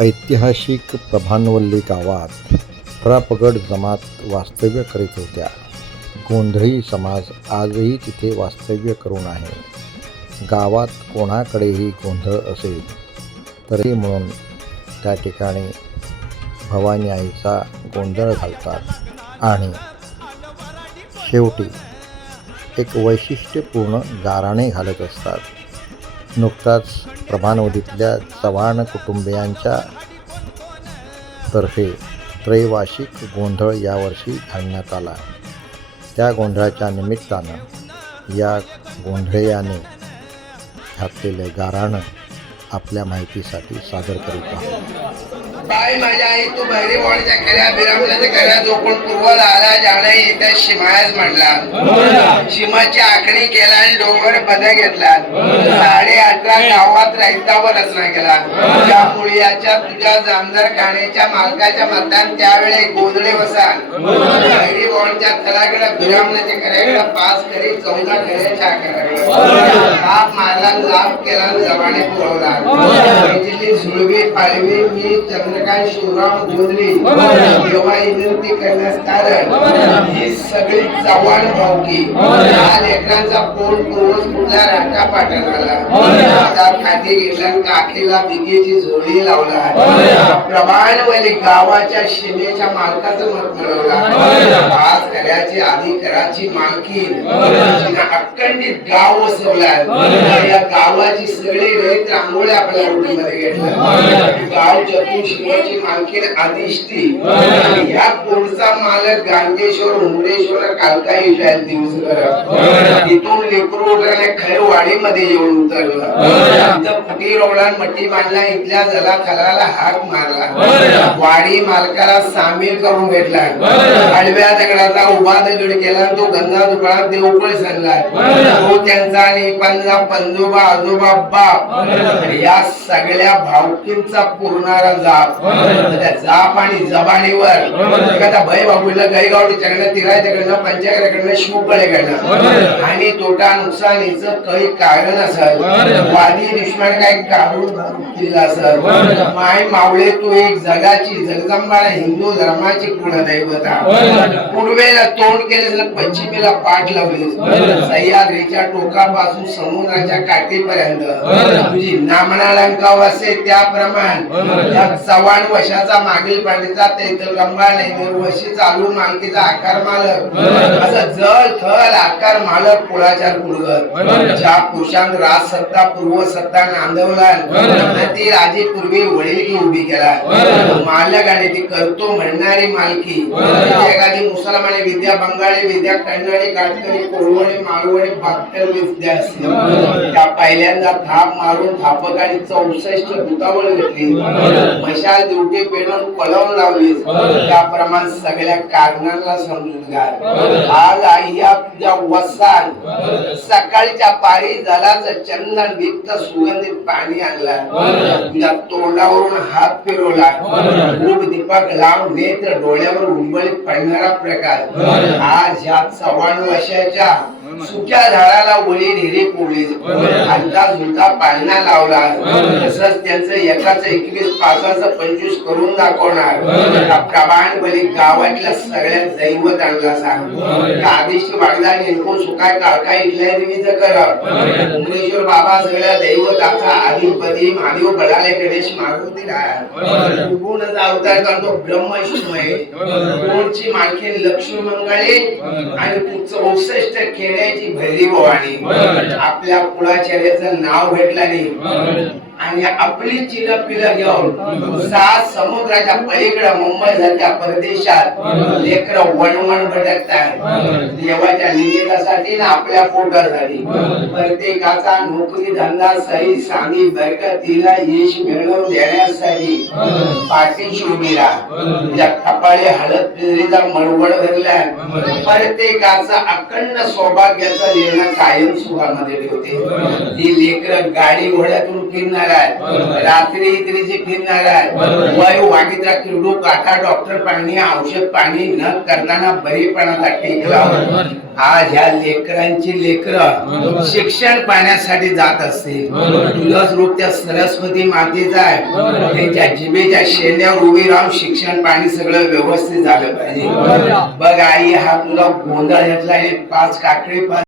ऐतिहासिक प्रभानवल्ली गावात प्रापगड जमात वास्तव्य करीत होत्या. गोंधळी समाज आजही तिथे वास्तव्य करून आहे. गावात कोणाकडेही गोंधळ असेल तरी म्हणून त्या ठिकाणी भवानी आईचा गोंधळ घालतात. आणि शेवटी एक वैशिष्ट्यपूर्ण गाराणे घालत असतात. नुकताच प्रभानवदीतल्या चव्हाण कुटुंबियांच्या तर्फे त्रैवार्षिक गोंधळ यावर्षी घालण्यात आला. त्या गोंधळाच्या निमित्तानं या गोंधळ्याने घातलेले गाराणं आपल्या माहितीसाठी सादर करीत आहोत. बाय माझ्या आई तू बहिरी वाणीच्या खऱ्या बिरामल्याच्या खऱ्या जो कोण पूर्वल आला जाणं येत्या शिमायाच म्हणला. शिमाची आखणी केला आणि डोंगर बद घेतला. साडे अठरा गावात रायतावर रचना केला. त्या मुळ्याच्या तुझ्या जामदार खाण्याच्या मालकाच्या मतान त्यावेळी गोंधळे वसा बहिरी वाणीच्या थराकडे बिरामल्याच्या खऱ्याकडे पाच खरी चौदा खऱ्याच्या आकाराकडे लाभ मारला लाभ केला जमाने पुरवला. सुळवी पाळवी मी चंद्रकांत शिवराम गोंधळी तेव्हा विनंती करण्यास कारण ही सगळी चव्हाण भावकी. या लेकरांचा पोट पूर्वज कुठल्या राटा पाठवला हातात खाती घेतला काठीला बिगेची झोळी लावला प्रमाणवली गावाच्या शिमेच्या मालकाचं मत मिळवला. पाच कराची आधी कराची मालकी. तिनं अखंडित गाव वसवला या गावाची सगळी रहित रांगोळी आपल्या ओटीमध्ये घेतला गाव जतून शिवाची मालकीन आदिष्टी. या कोणचा मालक गांगेश्वर उमरेश्वर कालका इस्रायल दिवसभर. इथून लेकरू उतरले खैरवाडीमध्ये येऊन उतरलं. फुटी रोवला मट्टी बांधला इथल्या जला खलाला हाक मारला. वाडी मालकाला सामील करून घेतला आडव्या दगडाचा उभा दगड केला तो गंगा दुकानात देवकुळ सांगला तो त्यांचा आणि पंजा पंजोबा आजोबा बाप. या सगळ्या भावकींचा पुरणारा जाप. त्या जाप आणि जबानीवर एखादा भय बाबूला गाईगावडीच्याकडनं तिरायच्याकडनं पंचायतकडनं शिवकळेकडनं आणि तोटा नुकसानीचं काही कारण असेल दुश्मन काय काढून केलं असेल माय मावळे तू एक जगाची जगदंबाळा हिंदू धर्माची कुलदैवता पूर्वेला तोंड केले पश्चिमेला पाठ लावली सह्याद्रीच्या टोकापासून समुद्राच्या काठीपर्यंत. तुझी नामनालंकाव असे त्याप्रमाणे. चव्हाण वशाचा मागील पंडिता तेथल गंगाने निर्वशी चालू मालकीचा आकार मालक. असं जल थल आकार मालक कुळाचार कुळगर ज्या पुरुषांत राज सत्ता पूर्व सत्ता नांदवला आणि ती राजे पूर्वी वडील की उभी केला मालक आणि ती करतो म्हणणारी मालकी. एखादी मुसलमानी विद्या बंगाली विद्या कन्नडी काटकरी कोळवणी मालवणी बागटर विद्या असते त्या पहिल्यांदा थाप मारून थापकाने चौसष्ट भूतावळ घेतली. मशाल ड्युटी पेटून पळवून लावली. त्याप्रमाणे सगळ्या कारणांना समजून घ्या आज आई या तुझ्या सकाळच्या पारी जलाचं चंदन विक्त सुगंधित पाणी आणला. तुझ्या तोंडावरून हात फिरवला. खूप दीपक लावून नेत्र डोळ्यावर उंबळीत पडणारा प्रकार आज ह्या चव्हाण वर्षाच्या सुक्या झाडाला ओली ढेरी पोळली हलता झुलता पाळणा लावला. तसंच त्यांचं एकाच एकवीस पासाचं पंचवीस करून दाखवणार. प्रमाण बली गावातल्या सगळ्या दैवत आणला सांग. आदिश वागदा नेमकून सुकाय काळका इथल्या देवीच कर उमेश्वर बाबा सगळ्या दैवताचा अधिपती महादेव बळाले गणेश मारुती गुणाचा अवतार करतो ब्रह्मशिमय कोणची मालकी लक्ष्मी मंगळे. आणि चौसष्ट खेड्याची भैरी भवानी. आपल्या कुळाचार्याचं नाव घेतलं नाही. आणि आपली चिल पिल घेऊन सात समुद्राच्या पलीकडे मुंबई सारख्या परदेशात लेकर वणवण भटकतात देवाच्या निमित्तासाठी ना आपल्या पोटासाठी प्रत्येकाचा नोकरी धंदा सही सांगी बरकतीला यश मिळवून देण्यासाठी पाठीशी उभी राहा. कपाळी हळद पिंजरीचा मळवड भरला प्रत्येकाचा अखंड सौभाग्याचा निर्णय कायम सुखामध्ये ठेवते. ही लेकर गाडी घोड्यातून फिरणार आहे रात्री इत्रीची फिरणार आहे वायू किरडू काटा डॉक्टर पाणी औषध पाणी न करताना बरीपणाचा टेक लावून आज ह्या लेकरांची लेकर शिक्षण पाण्यासाठी जात असते तुझंच रूप त्या सरस्वती मातेचा आहे. त्यांच्या जिभेच्या शेण्यावर उभी राहून शिक्षण पाणी सगळं व्यवस्थित झालं पाहिजे. बघ आई हा तुला गोंधळ घेतला आणि पाच काकडी पाच